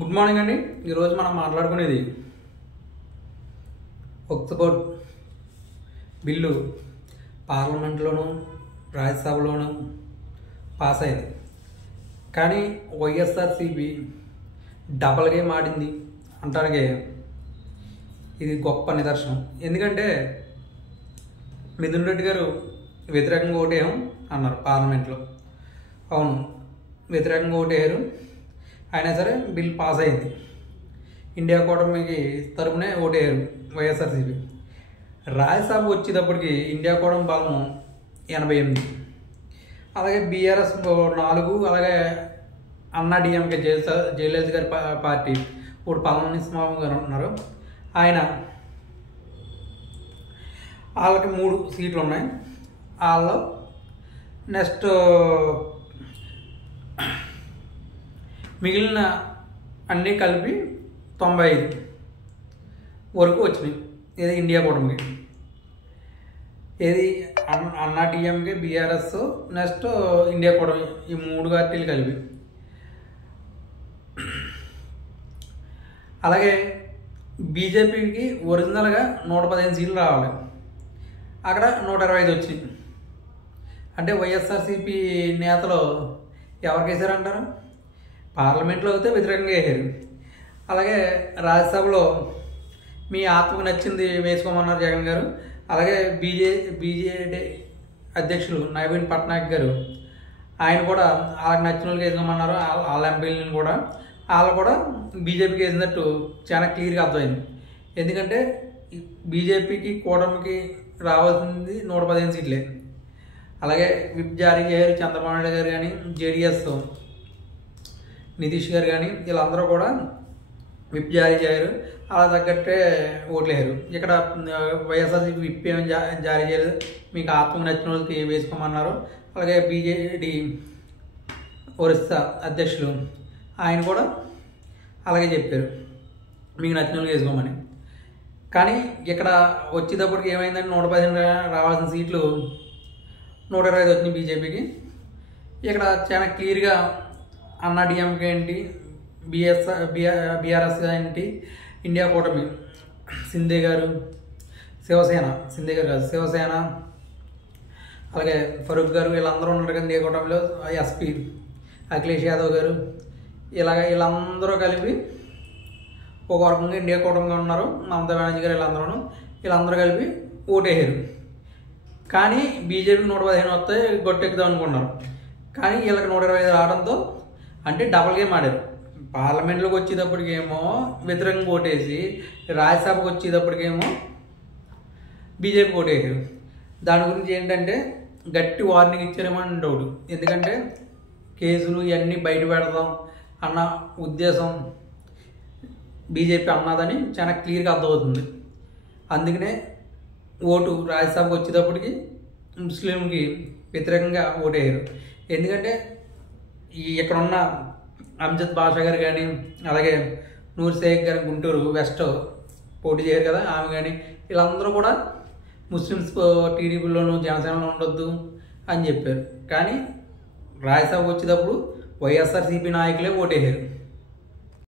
Good morning అండి. ఈరోజు మనం మాట్లాడుకునేది వక్ఫ్ బోర్డ్ బిల్లు పార్లమెంట్లోనూ రాజ్యసభలోనూ పాస్ అయింది. కానీ వైఎస్ఆర్సీపీ డబల్ గేమ్ ఆడింది అంటానికి ఇది గొప్ప నిదర్శనం. ఎందుకంటే మిథున్ రెడ్డి గారు వ్యతిరేకంగా ఓటేయం అన్నారు పార్లమెంట్లో. అవును, వ్యతిరేకంగా ఓటేయారు. అయినా సరే బిల్ పాస్ అయింది. ఇండియా కూటమికి తరపునే ఓటేయారు వైఎస్ఆర్సీపీ. రాజ్యసభ వచ్చేటప్పటికి ఇండియా కూటమి బలం 88, అలాగే బీఆర్ఎస్ 4, అలాగే అన్నా డిఎంకే జయలలిత గారి పార్టీ ఇప్పుడు పళనిస్వామి గారు ఉంటున్నారు. ఆయన వాళ్ళకి 3 సీట్లు ఉన్నాయి. వాళ్ళు నెక్స్ట్ మిగిలిన అన్నీ కలిపి 95 వరకు వచ్చినాయి. ఇది ఇండియా కూటమికి. ఏది అన్నా డిఎంకే, బీఆర్ఎస్, నెక్స్ట్ ఇండియా కూటమి, ఈ 3 పార్టీలు కలిపి. అలాగే బీజేపీకి ఒరిజినల్గా 115 సీట్లు రావాలి, అక్కడ 125 వచ్చినాయి. అంటే వైఎస్ఆర్సీపీ నేతలు ఎవరికి వేసారంటారు? పార్లమెంట్లో అయితే వ్యతిరేకంగా వేసారు. అలాగే రాజ్యసభలో మీ ఆత్మకు నచ్చింది వేసుకోమన్నారు జగన్ గారు. అలాగే బీజేడీ అధ్యక్షులు నవీన్ పట్నాయక్ గారు, ఆయన కూడా వాళ్ళకి నచ్చిన వాళ్ళకి వేసుకోమన్నారు. వాళ్ళ ఎంపీలను కూడా వాళ్ళు కూడా బీజేపీకి వేసినట్టు చాలా క్లియర్గా అర్థమైంది. ఎందుకంటే బీజేపీకి కూటమికి రావాల్సింది 115 సీట్లే. అలాగే విప్ జారీ చేయరు చంద్రబాబు నాయుడు గారు కానీ, జేడీఎస్ నితీష్ గారు కానీ, వీళ్ళందరూ కూడా విప్ జారీ చేయరు. అలా తగ్గట్టే ఓట్లేరు. ఇక్కడ వైఎస్ఆర్సీపీ విప్ ఏమి జారీ చేయలేదు, మీకు ఆత్మకు నచ్చిన వాళ్ళకి వేసుకోమన్నారు. అలాగే బీజేడీ ఒరిస్సా అధ్యక్షులు ఆయన కూడా అలాగే చెప్పారు, మీకు నచ్చిన వాళ్ళకి వేసుకోమని. కానీ ఇక్కడ వచ్చేటప్పటికి ఏమైందంటే 115 రావాల్సిన సీట్లు 125 వచ్చినాయి బీజేపీకి. ఇక్కడ చాలా క్లియర్గా అన్నా డిఎంకే ఏంటి, బీఆర్ఎస్ ఏంటి, ఇండియా కూటమి సింధే గారు, సింధే గారు కాదు, శివసేన, అలాగే ఫరూక్ గారు, వీళ్ళందరూ ఉన్నారు కదా ఇండియా కూటమిలో. ఎస్పీ అఖిలేష్ యాదవ్ గారు, వీళ్ళందరూ కలిపి ఒక వర్గంగా ఇండియా కూటమిగా ఉన్నారు. మమతా బెనర్జీ గారు వీళ్ళందరూ కలిపి ఓటేసారు. కానీ బీజేపీకి 115 వస్తే గొట్టెక్కుదాం అనుకున్నారు. కానీ వీళ్ళకి 125 రావడంతో అంటే డబల్ గేమ్ ఆడారు. పార్లమెంట్లోకి వచ్చేటప్పటికేమో వ్యతిరేకంగా ఓటేసి, రాజ్యసభకు వచ్చేటప్పటికేమో బీజేపీ ఓటేసారు. దాని గురించి ఏంటంటే గట్టి వార్నింగ్ ఇచ్చారేమో అని డౌట్. ఎందుకంటే కేసులు ఇవన్నీ బయట పెడదాం అన్న ఉద్దేశం బీజేపీ అన్నదని చాలా క్లియర్గా అర్థమవుతుంది. అందుకనే ఓటు రాజ్యసభకు వచ్చేటప్పటికి ముస్లింకి వ్యతిరేకంగా ఓటేయారు. ఎందుకంటే ఇక్కడ ఉన్న అంజద్ బాషా గారు కానీ, అలాగే నూర్ షేక్ గారు గుంటూరు వెస్ట్ పోటీ చేయరు కదా, ఆమె కానీ, వీళ్ళందరూ కూడా ముస్లిమ్స్ టీడీపీలోను జనసేనలో ఉండొద్దు అని చెప్పారు. కానీ రాజ్యసభకు వచ్చేటప్పుడు వైఎస్ఆర్సీపీ నాయకులే ఓటేసారు.